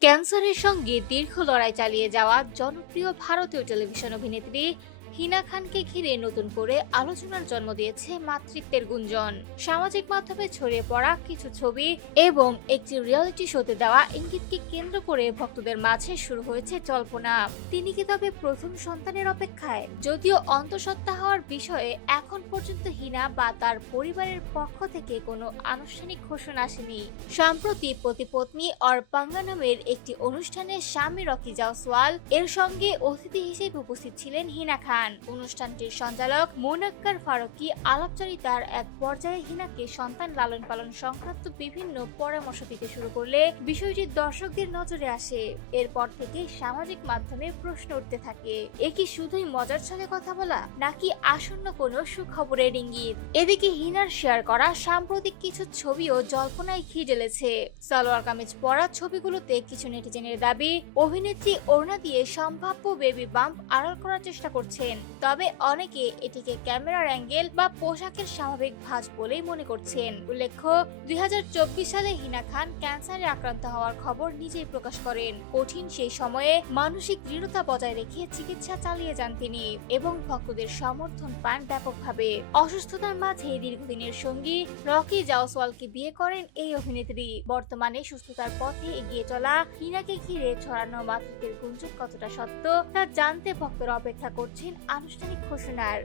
ক্যান্সারের সঙ্গে দীর্ঘ লড়াই চালিয়ে যাওয়া জনপ্রিয় ভারতীয় টেলিভিশন অভিনেত্রী হিনা খানকে ঘিরে নতুন করে আলোচনার জন্ম দিয়েছে মাতৃত্বের গুঞ্জন। সামাজিক মাধ্যমে ছড়িয়ে পড়া কিছু ছবি এবং একটি রিয়েলিটি শোতে দেওয়া ইঙ্গিতকে কেন্দ্র করে ভক্তদের মাঝে শুরু হয়েছে জল্পনা। তিনি কি তবে প্রথম সন্তানের অপেক্ষায়? যদিও অন্তঃসত্ত্বা হওয়ার বিষয়ে এখন পর্যন্ত হিনা বা তার পরিবারের পক্ষ থেকে কোনো আনুষ্ঠানিক ঘোষণা আসেনি। সম্প্রতি পতি-পত্নী অর্পাঙ্গা নামের একটি অনুষ্ঠানে স্বামী রকি জায়সওয়াল এর সঙ্গে অতিথি হিসেবে উপস্থিত ছিলেন হিনা খান। অনুষ্ঠানটির সঞ্চালক মোনাক্কার ফারুকী আলাপচারিতার এক পর্যায়ে হিনাকে সন্তান লালন পালন সংক্রান্ত বিভিন্ন পরামর্শ দিতে শুরু করলে বিষয়টি দর্শকদের নজরে আসে। এরপর থেকে সামাজিক মাধ্যমে প্রশ্ন উঠতে থাকে, এ কি শুধুই মজার ছলে কথা বলা, নাকি আসন্ন কোনো সুখবরের ইঙ্গিত? এদিকে হিনার শেয়ার করা সাম্প্রতিক কিছু ছবিও জল্পনায় ঘি ঢেলেছে। সালোয়ার কামিজ পরা ছবিগুলোতে কিছু নেটিজেনের দাবি, অভিনেত্রী ওড়না দিয়ে সম্ভাব্য বেবি বাম্প আড়াল করার চেষ্টা করছেন। তবে অনেকে এটিকে ক্যামেরার অ্যাঙ্গেল বা পোশাকের স্বাভাবিক ভাঁজ বলেই মনে করছেন। উল্লেখ্য, ২০২৪ সালে হিনা খান ক্যান্সারে আক্রান্ত হওয়ার খবর নিজেই প্রকাশ করেন। কঠিন সেই সময়ে মানসিক দৃঢ়তা বজায় রেখে চিকিৎসা চালিয়ে যান তিনি এবং ভক্তদের সমর্থন পান ব্যাপকভাবে। অসুস্থতার মাঝে দীর্ঘদিনের সঙ্গী রকি জায়সওয়ালকে বিয়ে করেন এই অভিনেত্রী। বর্তমানে সুস্থতার পথে এগিয়ে চলা হিনাকে ঘিরে ছড়ানো মাতৃত্বের গুঞ্জন কতটা সত্য তা জানতে ভক্তরা অপেক্ষা করছেন আনুষ্ঠানিক ঘোষণার।